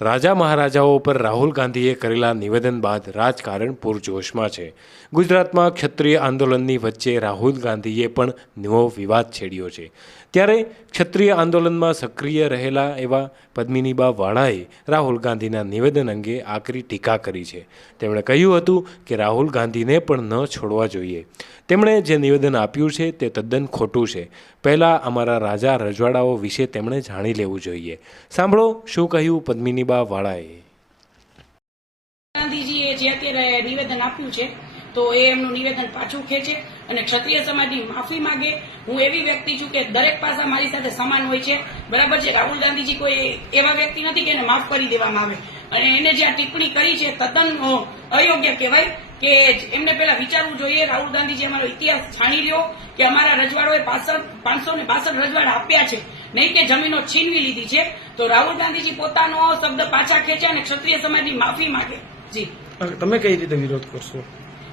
રાજા મહારાજાઓ પર રાહુલ ગાંધીએ કરેલા નિવેદન બાદ રાજકારણ પૂરજોશમાં છે। ગુજરાતમાં ક્ષત્રિય આંદોલનની વચ્ચે રાહુલ ગાંધીએ પણ નવો વિવાદ છેડ્યો છે। ત્યારે ક્ષત્રિય આંદોલનમાં સક્રિય રહેલા એવા પદ્મિનીબા વાળાએ રાહુલ ગાંધીના નિવેદન અંગે આકરી ટીકા કરી છે। તેમણે કહ્યું હતું કે રાહુલ ગાંધીને પણ ન છોડવા જોઈએ। તેમણે જે નિવેદન આપ્યું છે તે તદ્દન ખોટું છે। પહેલાં અમારા રાજા રજવાડાઓ વિશે તેમણે જાણી લેવું જોઈએ। સાંભળો શું કહ્યું પદ્મિનીબા વાળાએ। ગાંધીજીએ જે અત્યારે નિવેદન આપ્યું છે તો એ એમનું નિવેદન પાછું ખેંચે અને ક્ષત્રિય સમાજની માફી માંગે। હું એવી વ્યક્તિ છું કે દરેક પાસા મારી સાથે સમાન હોય છે, બરાબર છે। રાહુલ ગાંધીજી કોઈ એવા વ્યક્તિ નથી કે એને માફ કરી દેવામાં આવે, અને એને જે આ ટિપ્પણી કરી છે તદ્દન અયોગ્ય કહેવાય કે એમને પહેલા વિચારવું જોઈએ। રાહુલ ગાંધીજી અમારો ઇતિહાસ જાણી લ્યો કે અમારા રજવાડોએ 562 રજવાડા આપ્યા છે, નહીં કે જમીનો છીનવી લીધી છે। તો રાહુલ ગાંધીજી પોતાનો શબ્દ પાછા ખેંચે અને ક્ષત્રિય સમાજની માફી માંગે। જી તમે કઈ રીતે વિરોધ કરશો?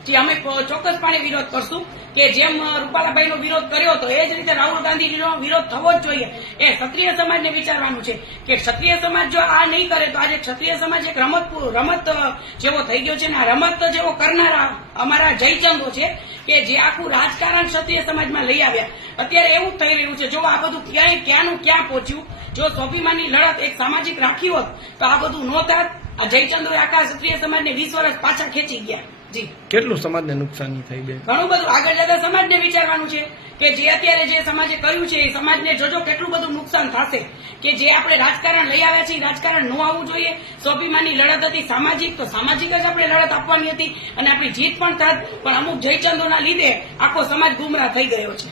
જી અમે ચોક્કસપણે વિરોધ કરશું કે જેમ રૂપાલાભાઈનો વિરોધ કર્યો તો એ જ રીતે રાહુલ ગાંધીજીનો વિરોધ થવો જ જોઈએ। એ ક્ષત્રિય સમાજને વિચારવાનું છે કે ક્ષત્રિય સમાજ જો આ નહીં કરે તો આજે ક્ષત્રિય સમાજ એક રમત જેવો થઈ ગયો છે ને આ રમત જેવો કરનારા અમારા જયચંદો છે કે જે આખું રાજકારણ ક્ષત્રિય સમાજમાં લઈ આવ્યા। અત્યારે એવું થઈ રહ્યું છે, જો આ બધું ક્યાંનું ક્યાં પહોંચ્યું। જો સ્વાભિમાનની લડત એક સામાજિક રાખી હોત તો આ બધું ન થાત। આ જયચંદોએ આખા ક્ષત્રિય સમાજને 20 વર્ષ પાછા ખેંચી ગયા। જી કેટલું સમાજને નુકસાની થઈ બેન? ઘણું બધું। આગળ જતા સમાજને વિચારવાનું છે કે જે અત્યારે જે સમાજે કર્યું છે એ સમાજને જોજો કેટલું બધું નુકસાન થશે કે જે આપણે રાજકારણ લઈ આવ્યા છીએ રાજકારણ ન આવવું જોઈએ। સ્વાભિમાનની લડત હતી સામાજિક, તો સામાજિક જ આપણે લડત આપવાની હતી અને આપણી જીત પણ થાત, પણ અમુક જયચંદોના લીધે આખો સમાજ ગુમરાહ થઈ ગયો છે।